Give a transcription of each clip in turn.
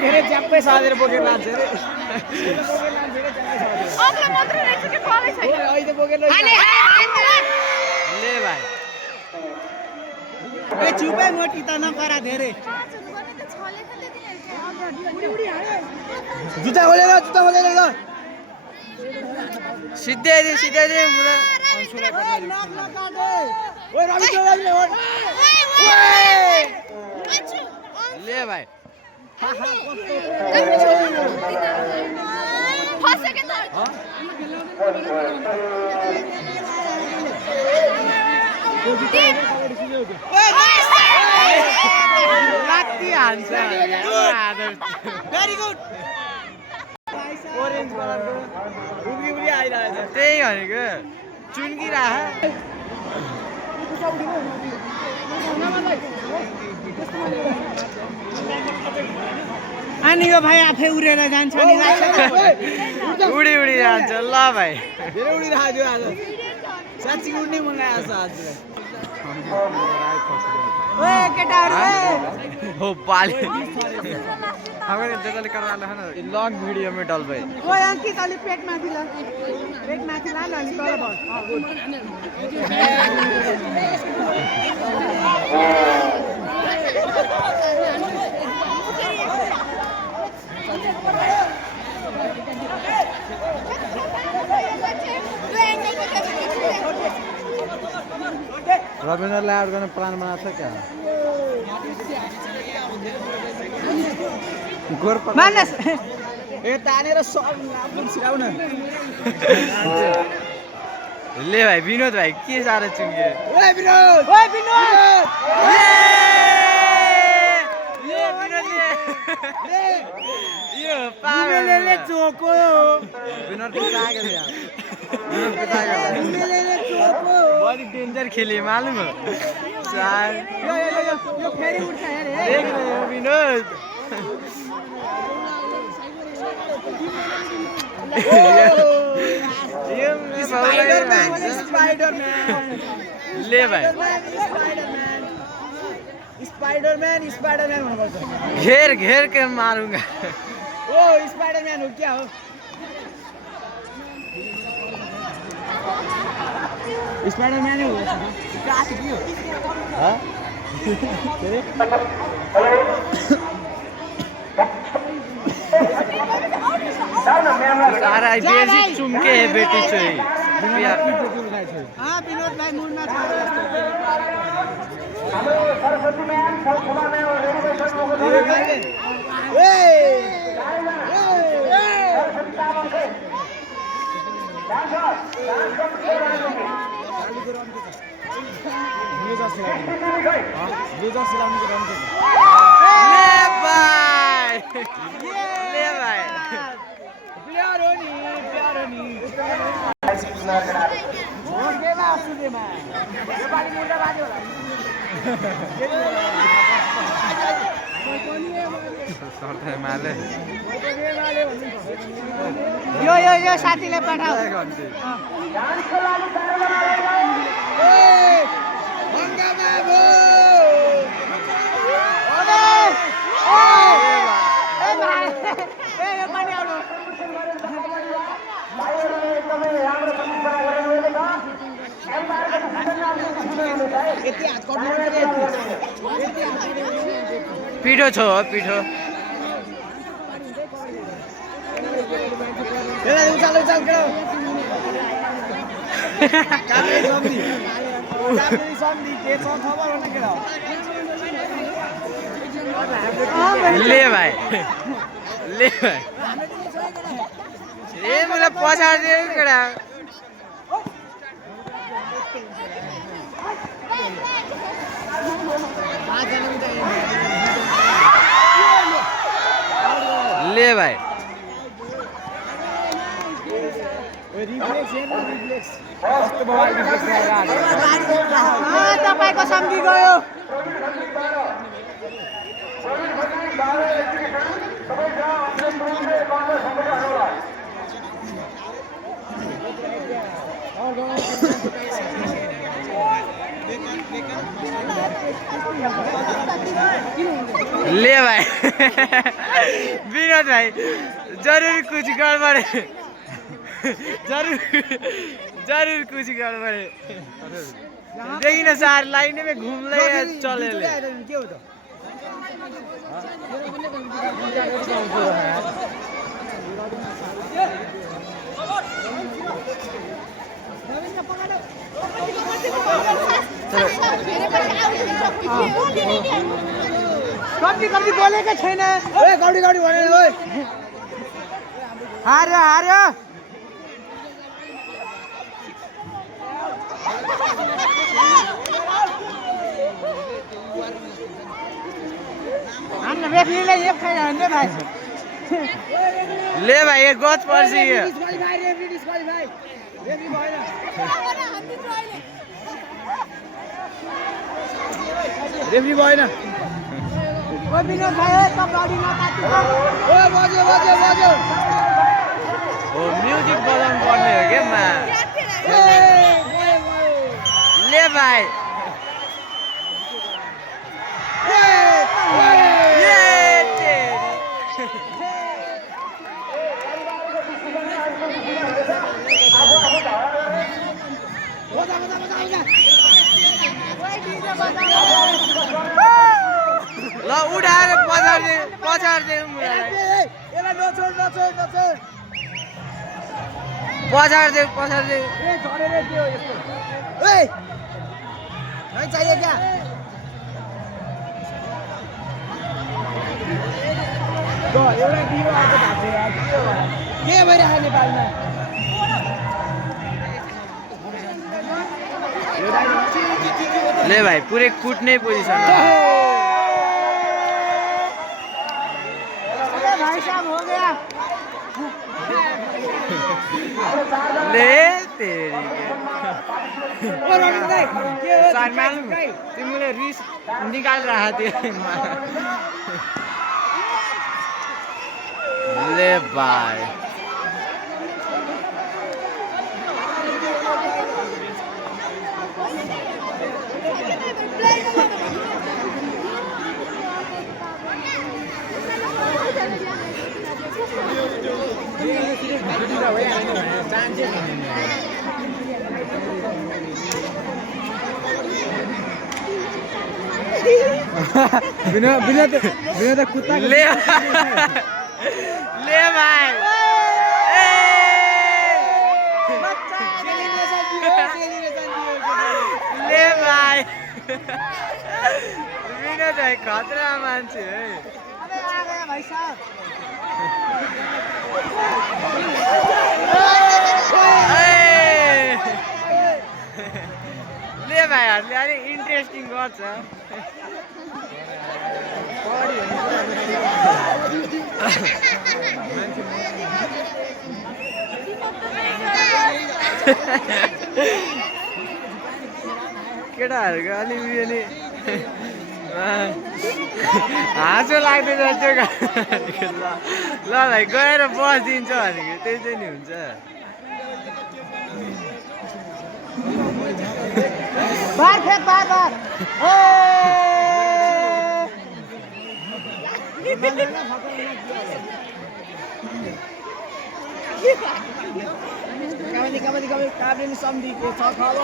धेरै ज्याप्पै साधेर बोकेर लान्छ अरे अग्लो मात्र रहेछ कि परै छैन अहिले बोकेर ले भाइ ए चुपै मोटी त नकरा धेरै जुत्ता खोलेर ल सिधै मुला ओए रवि चौधरी ले भाइ लात्ती हान्छ भेरी गुड ओरेन्ज कलरको उब्री आइरहेछ त्यही भनेको चुन्किराख अनि यो भाइ आफै उडेर जान्छ नि लाग्छ उडी जान्छ ल भाइ धेरै उडिरहेको थियो आज साँच्ची उड्नै मन लागेको छ आज ओए केटाहरु हो पाले हमारे जगले करवाना है ना लॉन्ग वीडियो में डाल भाई ओए अंकित अलि पेट माथि ल पेट माथि लान अलि तल बस रविन्द्रलाई आउट गर्ने प्लान बनाएको छ क्या मानस ए तानेर सब नाप्नु सिकाउन ले भाइ विनोद भाइ के साह्रो चुङ्गे ओए विनोद यो पागलले चोको विनोद तागेर यहाँ बड़ी डेन्जर खेले मालूम हो सार यो फेरि उठ्छ हेरे देख रहे हो विनोद ये स्पाइडरमैन ले भाइ स्पाइडरमैन हुनुपर्छ घेर के मारूंगा ओ स्पाइडरमैन हो क्या हो स्पाइडरमैन हो काट दियो हाँ सारा बेसी चुम्के है बेटी चोई हाँ विनोद भाई मुन्ना था ले भाइ प्यार हो नि गेला सुदेमा यो पाली मुन्डा बाजे होला माले यो साथीले पठाऊ पिठो छ पिठो उचाल ले भाइ ए मलाई पछाडि केटा ले भाइ तपाईँको सम्झी गयो ले भाई विनोद भाई जरूर कुछ गड़बड़ है जरूर कुछ गड़बड़ है देखिए ना सार लाइन में घूम ले चले ले कम्ती बोलेकै छैन ओए गौडी भने ओए हार्यो हान्न रेफ्रीले एक खाइ हान्ने भाइ ले भाइ ये गच पर्छ यो रेफ्री भएन ओ विनोद भाइ त गाडी नकाट्नु ओ बज्यो हो म्युजिक बजाउनु पर्ने हो के मा ले भाइ ल उठाएर पछाड्दै पछाड्दै चाहिए क्या एउटा दियो आएको के भइरहेको नेपालमा ले भाइ पुरै कुट्ने पोजिसन भाई साहब हो गया ले तेरी तिमीले रिस निकालिरहेको थियो ले भाइ विनोद कुत्ता ले भाइ ले भाइ विनोद भाइ खतरा मान्छे है भाइ साहब ले भाइहरूले अलिक इन्ट्रेस्टिङ गर्छ केटाहरूको अलि उयो नि हाँसो लाग्दैन त्यो ल भाइ गएर बसिदिन्छ भनेको त्यही चाहिँ नि हुन्छ बार कबड्डी काब्रेनी सम्धिको छ खबर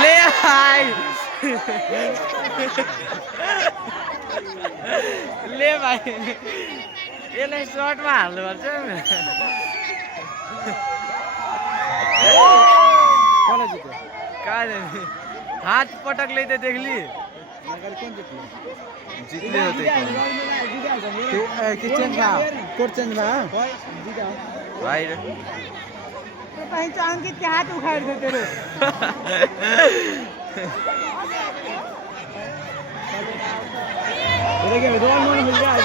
ले भाइ ले भाइ यसलाई सर्टमा हाल्नुपर्छ कहाँ हात पटकले त देख्ली जित्ले हो भाइ अंकित के हाथ उखाड़ दे तेरे मिल गया